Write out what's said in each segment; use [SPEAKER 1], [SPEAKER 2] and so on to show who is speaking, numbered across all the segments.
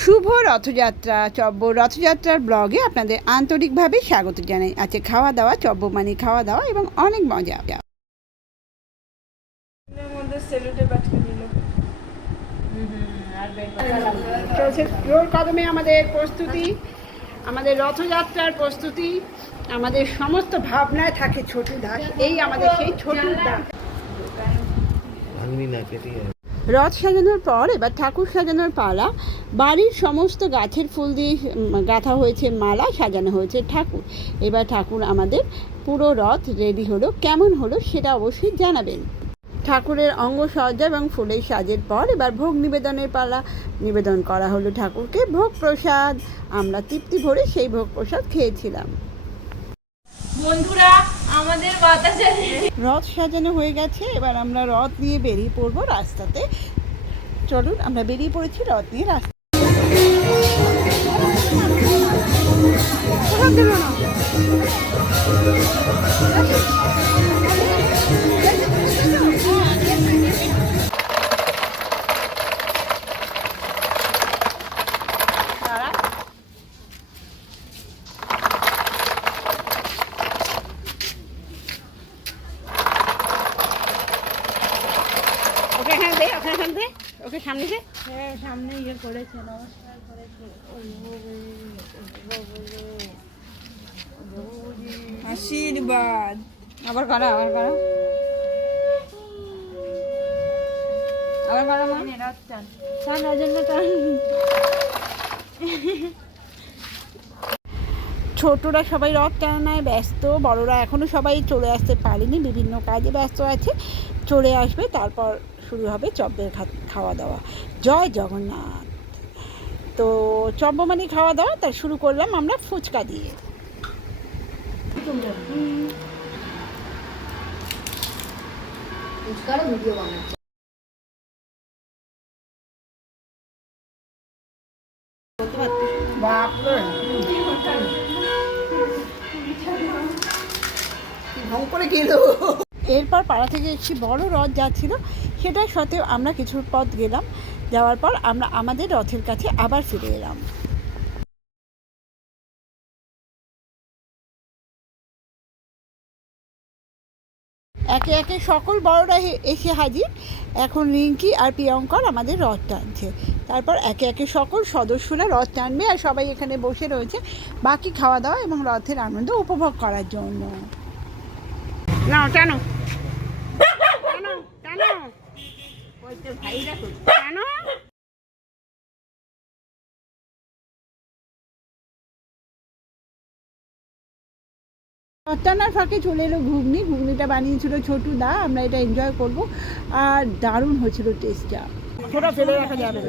[SPEAKER 1] শুভ রথযাত্রা চব্য রথযাত্রার ব্লগে আপনাদের আন্তরিকভাবে স্বাগত জানাই। আছে খাওয়া দাওয়া চব্য মানে খাওয়া দাওয়া এবং অনেক মজা। জোর কদমে আমাদের প্রস্তুতি আমাদের রথযাত্রার প্রস্তুতি আমাদের সমস্ত ভাবনায় থাকে ছোটু দাস। এই আমাদের সেই ছোটু দাস। রথ সাজানোর পর, এবার ঠাকুর সাজানোর পালা, বাড়ির সমস্ত গাছের ফুল দিয়ে গাঁথা হয়েছে মালা, সাজানো হয়েছে ঠাকুর। এবার ঠাকুর আমাদের পুরো রথ রেডি হলো, কেমন হলো সেটা অবশ্যই জানাবেন। ঠাকুরের অঙ্গ অঙ্গসজ্জা এবং ফুলের সাজের পর এবার ভোগ নিবেদনের পালা, নিবেদন করা হলো ঠাকুরকে, ভোগ প্রসাদ। আমরা তৃপ্তি ভরে সেই ভোগ প্রসাদ খেয়েছিলাম।
[SPEAKER 2] বন্ধুরা আমাদের
[SPEAKER 1] রথ সাজানো হয়ে গেছে এবার আমরা রথ নিয়ে বেরিয়ে পড়ব রাস্তাতে চলুন আমরা বেরিয়ে পড়েছি রথ নিয়ে রাস্তা না। দে ওকে এখানে দে ওকে সামনে দে।
[SPEAKER 2] হ্যাঁ সামনে ইয়ে করেছে নমস্কার করেছে। আশীর্বাদ।
[SPEAKER 1] আবার করো আবার করো। আবার করো মা।
[SPEAKER 2] রাত চান চান অজন্য টান।
[SPEAKER 1] ছোটরা সবাই রথ টানায় ব্যস্ত বড়রা এখনও সবাই চলে আসতে পারেনি বিভিন্ন কাজে ব্যস্ত আছে। চলে আসবে তারপর শুরু হবে চব্যের খা- খাওয়া দাওয়া জয় জগন্নাথ। তো চব্য মানে খাওয়া দাওয়া তার শুরু করলাম আমরা ফুচকা দিয়ে।
[SPEAKER 3] ফুচকারও ভিডিও বানাচ্ছে।
[SPEAKER 1] ঢং করে গেল। এরপর পাড়া থেকে একটি বড় রথ যাচ্ছিল, সেটার সাথেও আমরা কিছু পথ গেলাম। যাওয়ার পর আমরা আমাদের রথের কাছে আবার ফিরে এলাম। একে একে সকল বড়রা এসে হাজির। এখন রিঙ্কি আর প্রিয়ঙ্কর আমাদের রথ টানছে। তারপর একে একে সকল সদস্যরা রথ টানবে আর সবাই এখানে বসে রয়েছে বাকি খাওয়া দাওয়া এবং রথের আনন্দ উপভোগ করার জন্য। না টানো টানো টানো টানার ফাঁকে চলে এলো ঘুগনি। ঘুগনিটা বানিয়েছিল ছোটু দা আমরা এটা এনজয় করব। আর দারুণ হয়েছিল টেস্টটা ছোটা ফেলে রাখা যাবে।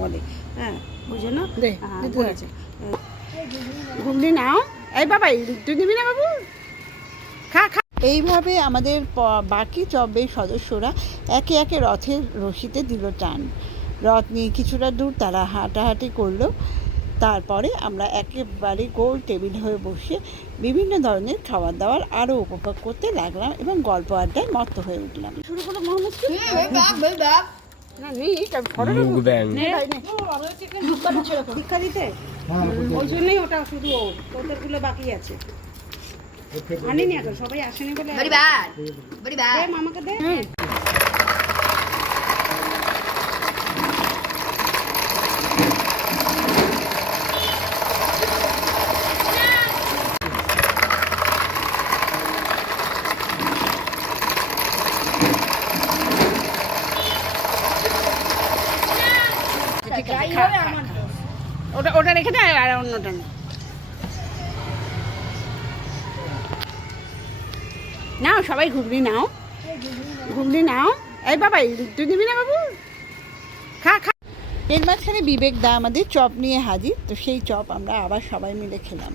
[SPEAKER 1] বলে। হ্যাঁ বুঝে না? ঘুগনি নাও এই বাবা তুই নিবি না বাবু? খা খা। এইভাবে আমাদের বাকি চব্বের সদস্যরা একে একে রথের রশিতে দিল টান। রথ নিয়ে কিছুটা দূর তারা হাঁটাহাঁটি করল। তারপরে আমরা একেবারে গোল টেবিল হয়ে বসে বিভিন্ন ধরনের খাবার দাবার আরও উপভোগ করতে লাগলাম এবং গল্প আড্ডায় মত্ত হয়ে উঠলাম। শুরু করল মোহাম্মদ
[SPEAKER 4] মুখ ব্যাং
[SPEAKER 1] শিক্ষা দিতে? ওই জন্যই ওটা শুধু ওদেরগুলো বাকি আছে। আনিনি এখন সবাই আসেনি বলে. মামাকে দে। ঠিক আছে, খা, খা, খা। ওটা ওটা রেখে দে আর অন্যটা নে। নাও সবাই ঘুগনি নাও। ঘুগনি নাও। এই বাবা এই তুই নিবি না বাবু? খা খা। এর মাঝখানে বিবেক দা আমাদের চপ নিয়ে হাজির তো সেই চপ আমরা আবার সবাই মিলে খেলাম।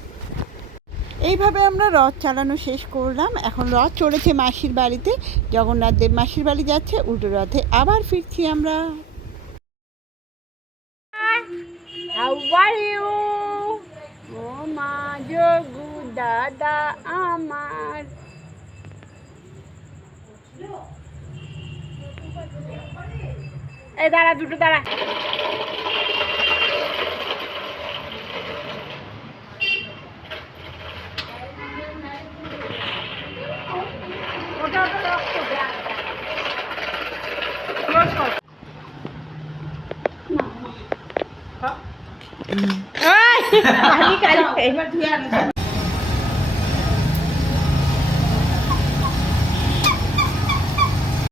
[SPEAKER 1] এইভাবে আমরা রথ চালানো শেষ করলাম। এখন রথ চড়েছে মাসির বাড়িতে। জগন্নাথ দেব মাসির বাড়ি যাচ্ছে উল্টো রথে আবার ফিরছি আমরা। How are you? Mama good Dada Amar. Hey, এই দাঁড়া দুটো Okay,
[SPEAKER 5] okay. เอ้
[SPEAKER 1] ย
[SPEAKER 5] อันนี้ไกลเฉนเพื่อน